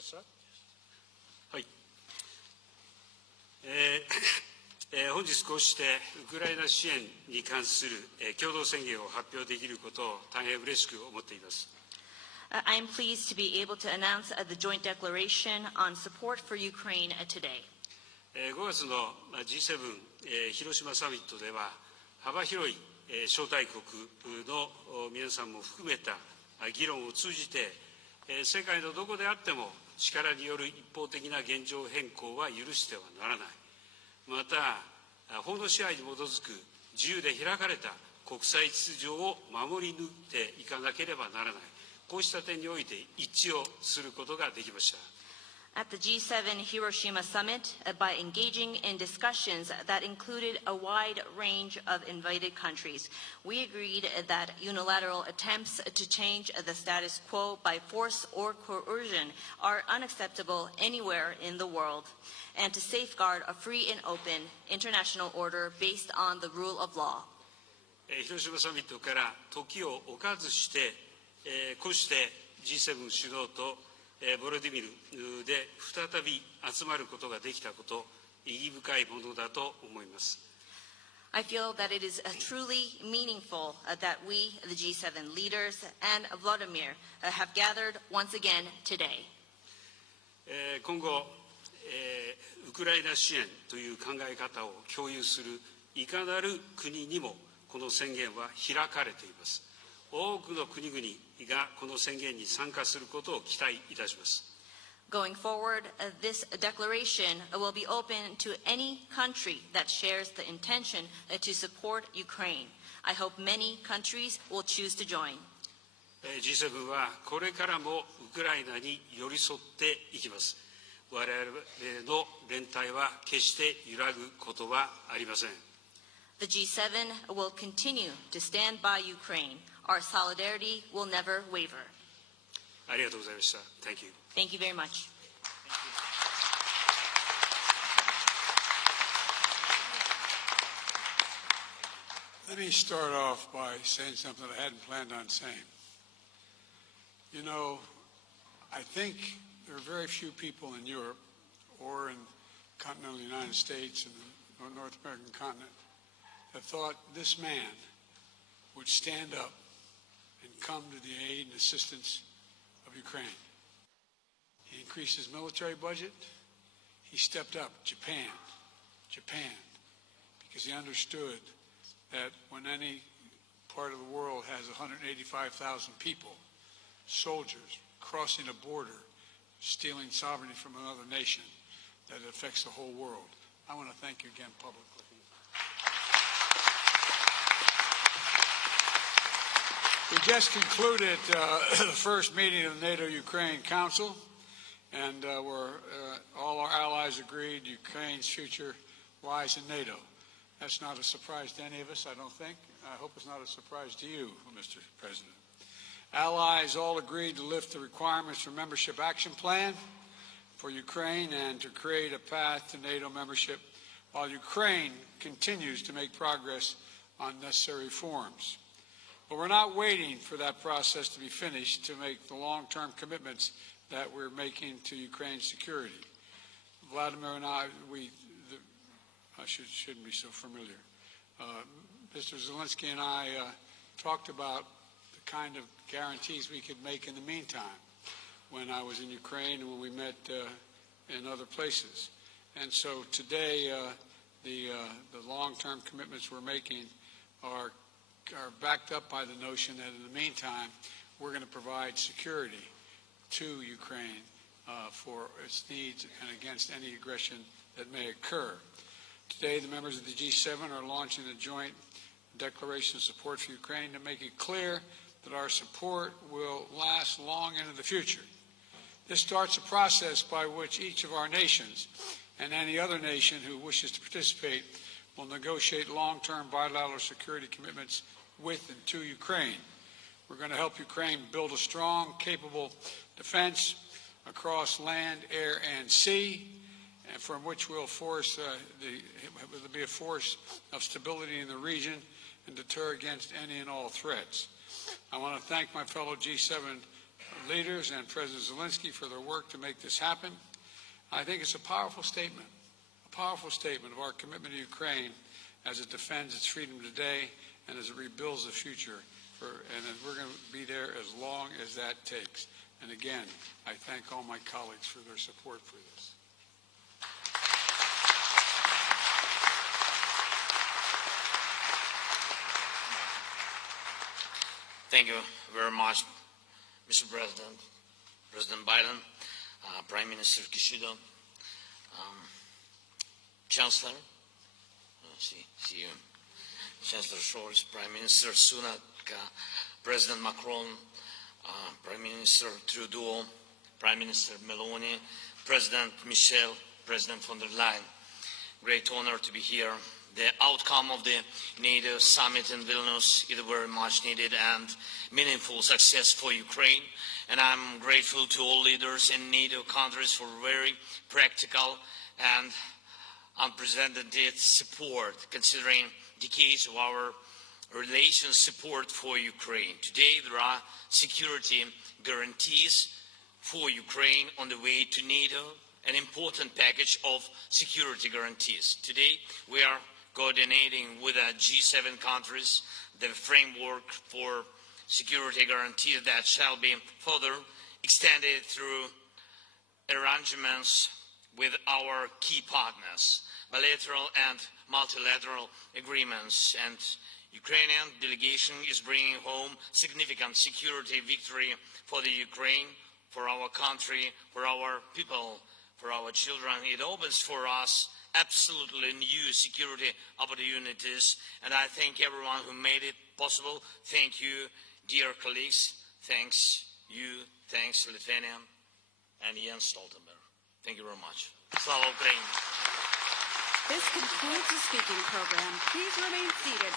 した。はい。本日こうしてウクライナ支援に関する共同宣言を発表できることを大変嬉しく思っています。I am pleased to be able to announce the joint declaration on support for Ukraine today. 5月の G7 広島サミットでは幅広い招待国の皆さんも含めた議論を通じて世界のどこであっても力による一方的な現状変更は許してはならない。また法の支配に基づく自由で開かれた国際秩序を守り抜いていかなければならない。こうした点において一致をすることができました。At the G7 Hiroshima summit, by engaging in discussions that included a wide range of invited countries, we agreed that unilateral attempts to change the status quo by force or coercion are unacceptable anywhere in the world, and to safeguard a free and open international order based on the rule of law. 広島サミットから時を置かずして、こうして G7 首脳とボロディミルで再び集まることができたこと、意義深いものだと思います。I feel that it is truly meaningful that we, the G7 leaders, and Volodymyr have gathered once again today. 今後、ウクライナ支援という考え方を共有するいかなる国にもこの宣言は開かれています。多くの国々がこの宣言に参加することを期待いたします。Going forward, this declaration will be open to any country that shares the intention to support Ukraine. I hope many countries will choose to join. G7 はこれからもウクライナに寄り添っていきます。我々の連帯は決して揺らぐことはありません。The G7 will continue to stand by Ukraine. Our solidarity will never waver. ありがとうございました。Thank you. Thank you very much. Let me start off by saying something I hadn't planned on saying. You know, I think there are very few people in Europe or in continental United States and the North American continent that thought this man would stand up and come to the aid and assistance of Ukraine. He increased his military budget. He stepped up Japan, because he understood that when any part of the world has 185,000 people, soldiers crossing a border, stealing sovereignty from another nation, that it affects the whole world. I want to thank you again publicly. We just concluded the first meeting of the NATO-Ukraine Council, and all our allies agreed Ukraine's future lies in NATO. That's not a surprise to any of us, I don't think. I hope it's not a surprise to you, Mr. President. Allies all agreed to lift the requirements for membership action plan for Ukraine and to create a path to NATO membership while Ukraine continues to make progress on necessary reforms. But we're not waiting for that process to be finished to make the long-term commitments that we're making to Ukraine's security. Vladimir and I shouldn't be so familiar. Mr. Zelensky and I talked about the kind of guarantees we could make in the meantime when I was in Ukraine and when we met in other places. And so today, the long-term commitments we're making are backed up by the notion that in the meantime, we're going to provide security to Ukraine for its needs and against any aggression that may occur. Today, the members of the G7 are launching a joint declaration of support for Ukraine to make it clear that our support will last long into the future. This starts a process by which each of our nations and any other nation who wishes to participate will negotiate long-term bilateral security commitments with and to Ukraine. We're going to help Ukraine build a strong, capable defense across land, air, and sea, and from which will be a force of stability in the region and deter against any and all threats. I want to thank my fellow G7 leaders and President Zelensky for their work to make this happen. I think it's a powerful statement of our commitment to Ukraine as it defends its freedom today and as it rebuilds the future. And we're going to be there as long as that takes. And again, I thank all my colleagues for their support for this. Thank you very much, Mr. President, President Biden, Prime Minister Kishida, Chancellor, see you, Chancellor Scholz, Prime Minister Sunak, President Macron, Prime Minister Trudeau, Prime Minister Meloni, President Michel, President von der Leyen. Great honor to be here. The outcome of the NATO summit in Vilnius is very much needed and meaningful success for Ukraine. And I'm grateful to all leaders in NATO countries for very practical and unprecedented support, considering decades of our relations support for Ukraine. Today, there are security guarantees for Ukraine on the way to NATO, an important package of security guarantees. Today, we are coordinating with the G7 countries the framework for security guarantees that shall be further extended through arrangements with our key partners, bilateral and multilateral agreements. And Ukrainian delegation is bringing home significant security victory for the Ukraine, for our country, for our people, for our children. It opens for us absolutely new security opportunities, and I thank everyone who made it possible. Thank you, dear colleagues. Thanks you. Thanks Lithuania and Jens Stoltenberg. Thank you very much. Slava Ukraini. This concludes the speaking program. Please remain seated